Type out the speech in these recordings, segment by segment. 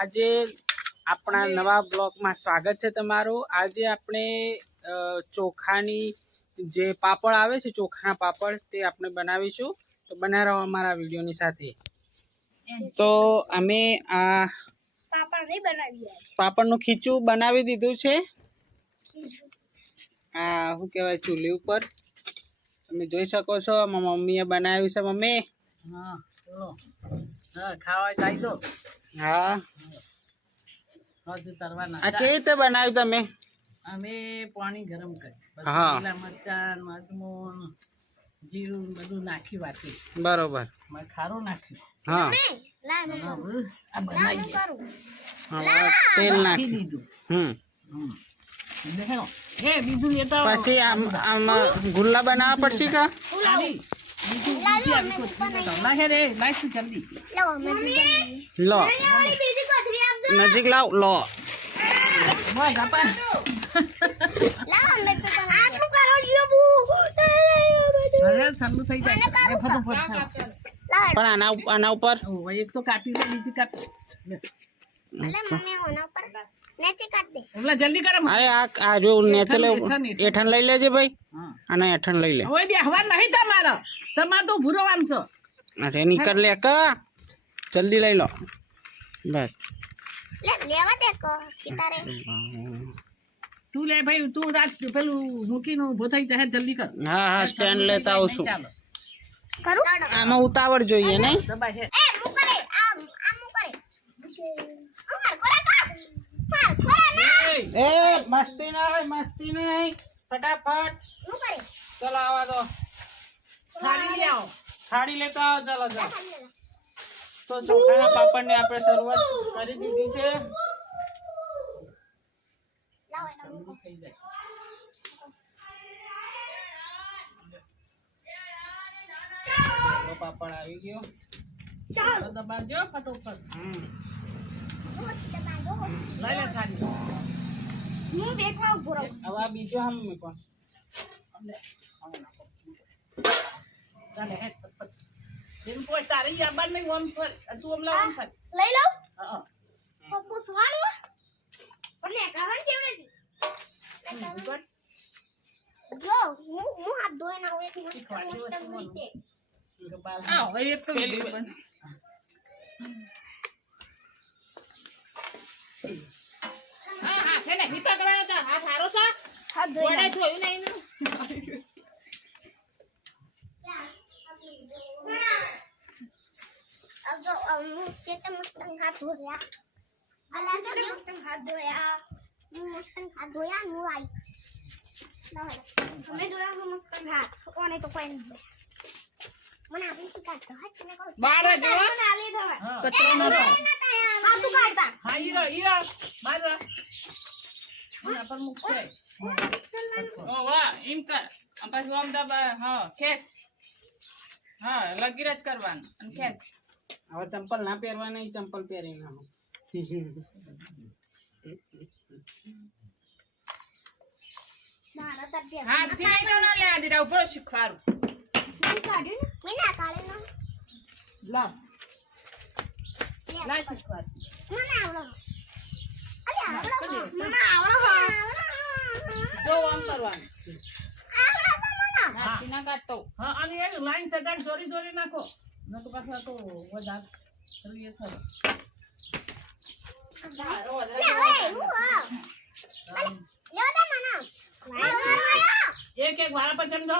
આજે આપણા નવા બ્લોગમાં સ્વાગત છે તમારું। આજે આપણે ચોખાની જે પાપડ આવે છે, ચોખાના પાપડ તે આપણે બનાવીશું। તો બના રહો અમારા વિડીયોની સાથે। તો અમે આ પાપડનું ખીચું બનાવી દીધું છે। આ શું કહેવાય, ચૂલી ઉપર તમે જોઈ શકો છો। મારી મમ્મીએ બનાવ્યું છે। મમ્મી હા બોલો। હા ખાવા જાય તો હા હજુ તરવાના આ કેવી રીતે બનાવ્યું તમે? અમે પાણી ગરમ કરી, હા લીલા મરચાં, મરચું, જીરું બધું નાખી વાટી, બરોબર, ખારું નાખ્યું, હા આ બનાવી તેલ નાખી દીધું। દીધું। એ બીજું લેતા પછી આમાં ગુલ્લા બનાવવા પડશે કા? લો નજીક લાવ, લો ઠંડુ થઈ જાય પણ આના ઉપર એક તો કાપી દે, બીજી કાપી જલ્દી કરે। અરે આ જો નેચે એઠણ લઈ લેજે ભાઈ, આને એઠણ લઈ લે। હવે બેહવા નહીં તમારે, તમારે તો ભૂરો વાંચો। અરે નીકળ લે કા, જલ્દી લઈ લો બસ। તું લે ભાઈ, તું રાત પેલું મૂકીને ઉભો થઈ જાય, જલ્દી કર। હા હા સ્ટેન્ડ લેતા આવશું। આમાં ઉતાવળ જોઈએ નહીં? એ મસ્તી નહીં, મસ્તી નહીં, ફટાફટ ચલો આવા દો। થાળી લઈ આવો, થાળી લેતા આવો, ચાલો ચાલો। તો ચોખાના પાપડની આપણે શરૂઆત કરી દીધી છે। પાપડ આવી ગયો, દબાવજો ફટોફટ। હવે બીજો આમ મૂકો। કોઈ તારી આબાર નહીં, ઓમ પર તું અમલા ઓમ પર લઈ લઉં હા તો પૂછવાનું એટલે કાવન ચેવડે જો હું હાથ ધોઈ ના હોય એટલે મસ્ત રીતે આ હવે એક તો વિડિયો બન હા હા છે ને હિપા કરવાનો તો હાથ હારો છે, હાથ ધોઈ વડે જોયું નહીં ને अब जो चेता मस्तंग हाथ धोया अला चलो मस्तंग हाथ धोया मस्तंग हाथ धोया नु आई हमें धोया हम मस्तंग हाथ ओने तो कोई नहीं મને આપી શીખાતો હાથ ને કહો બાર જો નાલી ધોવા કચરો ન રહો હા તું કાઢતા હા ઈરો બાર એના પર મુક છે ઓ વાહ એમ કર આ પાછું આમ દબા હા ખેંચ હા લગીર જ કરવાનું અને ખેંચ। હવે ચંપલ ના પહેરવા નહીં, ચંપલ પહેરી નાખો। મારા તબિયત હાથ થી નહીં તો ના લે દીરા ઉપર શીખવાડું હું કાઢું ને ના કાઢે નો લા લા શીખવાડું મને આવડો અરે આવડો મને આવડો જો આમ કરવાનું આવડો મને હાથ ના કાઢતો હા અને એ લાઈન સગાઈ ચોરી ચોરી નાખો ન તો પાછા તો વધાર કરીએ થરો એક એક વાળા પર ચમ દો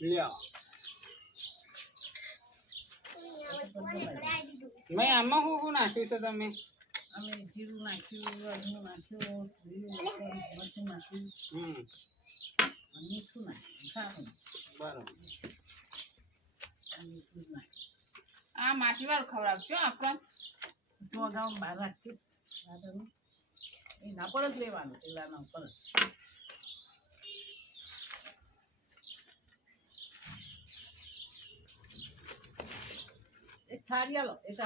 લ્યો મેં આમાં શું નાખ્યું છે તમે? અમે જીરું નાખ્યું, અજમો નાખ્યો, મરચું નાખ્યું, મીઠું નાખ્યું, બરાબર। આ માટી વાળું ખવડાવજો આપણા તો અગાઉ બહાર રાખી એના પર જ લેવાનું, પેલાના ઉપર જ એક થાળી આલો, એક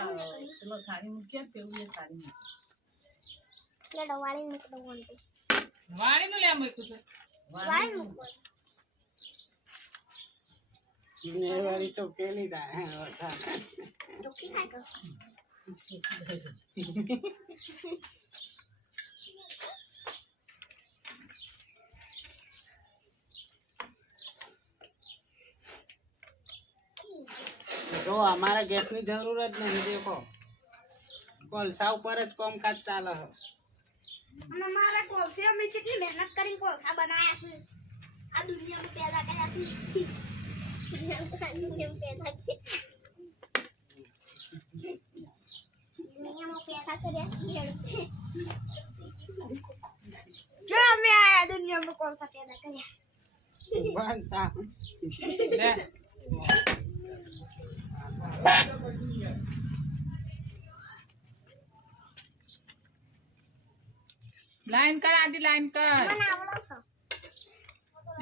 પેલો થાળી મૂક્યા પેલું એ થાળી મૂક્યા વાળી મૂકી દઉં વાળી નું લે મૂક્યું છે વાળી મૂકો મેં વાળી ચોકેલી થાય ચોખ્ખી ખાય તો જો અમારા ગેસની જરૂર જ નહીં દેખો કોલસા ઉપર જ કામકાજ ચાલે છે અને મારા કોલસા અમે કેટલી મહેનત કરીને કોલસા બનાવ્યા છે આ દુનિયામાં પેદા કર્યા છે દુનિયામાં પેદા કર્યા જો અમે આયા દુનિયામાં કોલસા પેદા કર્યા બનતા લે લાઈન કર આદि લાઈન કર મને આવડો છો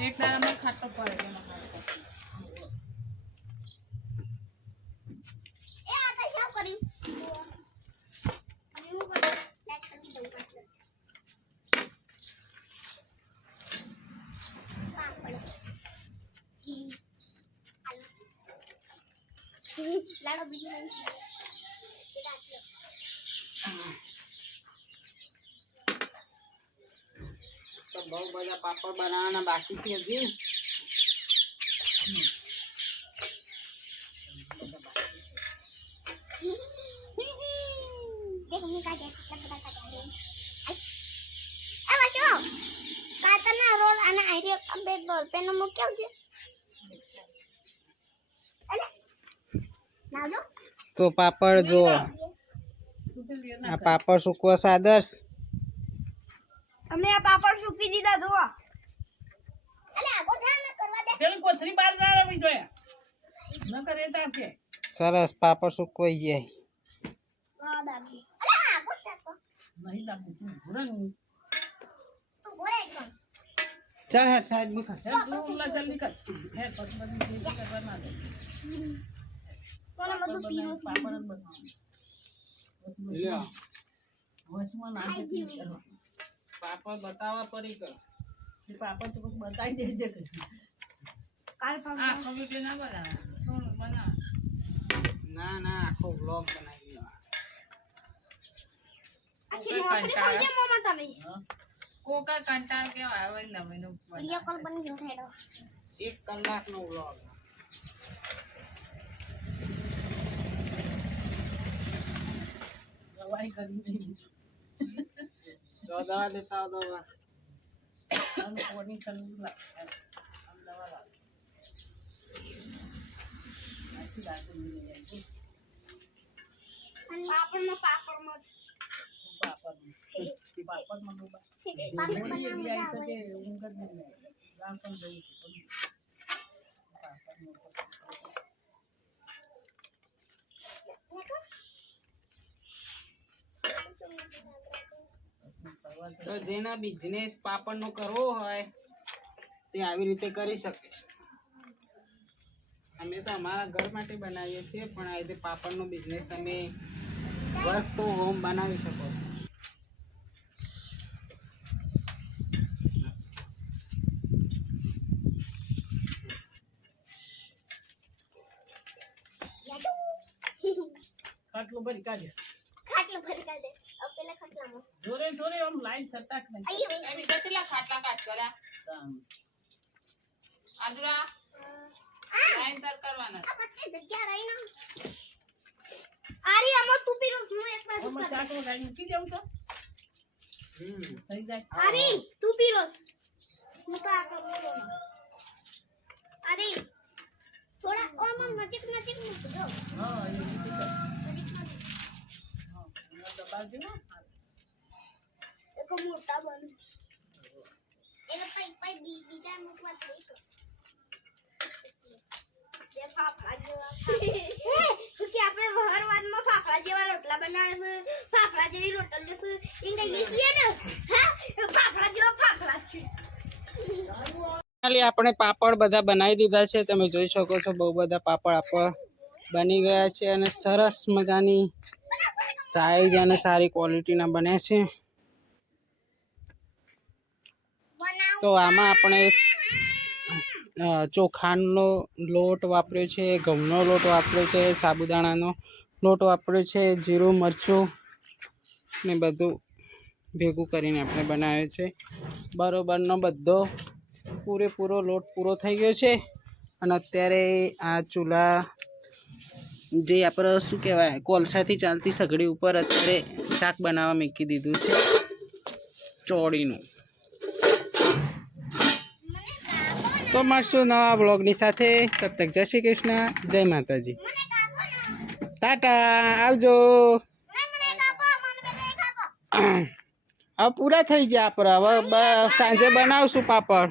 એક દાડામાં ખાતો પડે એનો ખાતો. એ આ તો શું કર્યું અને હું કર્યું લાઈટ કરી દઉં પાછળ પાપડ લાડો બીજું નહીં તો બહુ બધા પાપડ બનાવવાના બાકી છે હજી દેખ હું કાજે કેટલા બધા કાજે એ વાશો કાતરના રોલ અને આઈડિયો કમ્પ્લીટ બોલ પેન મૂક્યો છે અલે નાજો તો પાપડ જો આ પાપડ સૂકવા સાદસ અમે આ પાપડ સૂકી દીધા જો અલે આગો ધ્યાન ન કરવા દે પેલી કોથળી બાર ના રમી જોયા ન કરે તાર છે સરસ પાપડ સૂકવાઈ જાય હા દાદી અલે આગો ચાકો નહીં લાગતું તું ભૂરણ તું બોલે કોણ ચાલ હેડ સાઈડ મૂકા હે તું ઉલ્લા જલ્દી કર હે પછી બધી જે કરવા ના દે કોણ બધું પીરો પાપડ જ બનાવ લ્યો વચમાં નાખી દીધું પાપડ બતાવવા પડી કર એ પાપડ તો પછી બતાવી દેજે કે કાલ પર આ કોમ્પ્યુટર ના બનાવ થોડું બનાવ ના ના આખો બ્લોગ બનાવી દેવા આખી નોકરી બોલ દે મામા તમે કોકા કંટાળ કેવા આવે નવીનું વિડિયો કોલ બની ગયો હેડો 1 કલાકનો બ્લોગ દવાઈ કરી દીધી જો દવા લેતા આવો દવા અને કોની ચલુ લાગ આમ દવા લાગ આખી રાત ની જાય અને પાપડમાં પાપડમાં પાપડમાં ડૂબા પાપડ મોડી બી આવી બનાવવા શકે ઊંઘ જ નહીં ગામ પણ જવું છું તો જેના બિઝનેસ પાપડનો કરવો હોય તે આવી રીતે કરી શકે છે અમે તો અમારા ઘર માટે બનાવીએ છીએ પણ આ રીતે પાપડનો બિઝનેસ તમે વર્ક ટુ હોમ બનાવી શકો છો ખાટલું ભરી કાઢે ખાટલો ભરી કાઢે હવે પેલા ખાટલામાં જોરે જોરે આમ લાઈન સટાક નહીં આયો એની કેટલા ખાટલા કાઢ કરા આદરા લાઈન સર કરવાના આ બચ્ચે જગ્યા રહી ના આરી આમાં તું પીરો હું એક બાજુ આમાં કર ચાકો ગાડી મૂકી દેવું તો થઈ જાય આરી તું પીરો હું તો આ કરું આરી થોડા ઓમ નજીક નજીક મૂકજો હા એ મૂકી દે નજીક નજીક હા દબાવજો ને એક મોટા બન એને પઈ બીજા મૂકવા થઈ તો જે ફાફડા જેવા તો કે આપણે વહરવાદમાં ફાફડા જેવા રોટલા બનાવે છે ફાફડા જેવી રોટલી છે ઇંગ કહીએ છીએ ને હા ફાફડા જેવા ફાફડા છે ફાઇનલી આપણે પાપડ બધા બનાવી દીધા છે તમે જોઈ શકો છો બહુ બધા પાપડ આપણા બની ગયા છે અને સરસ મજાની સાઈઝ અને સારી ક્વોલિટીના બને છે તો આમાં આપણે ચોખાનો લોટ વાપર્યો છે, ઘઉંનો લોટ વાપર્યો છે, સાબુદાણાનો લોટ વાપર્યો છે, જીરું મરચું ને બધું ભેગું કરીને આપણે બનાવ્યો છે. બરોબરનો બધો પૂરેપૂરો લોટ પૂરો થઈ ગયો છે. અને અત્યારે આ ચૂલા જે આપણે શું કહેવાય કોલસાથી ચાલતી સગડી ઉપર અત્યારે શાક બનાવવા મૂકી દીધું છે ચોળીનું. તો મળશું નવા બ્લોગની સાથે. તબ તક જય શ્રી કૃષ્ણ, જય માતાજી, ટાટા, આવજો. હવે પૂરા થઈ ગયા આપણે. હવે સાંજે બનાવશું પાપડ.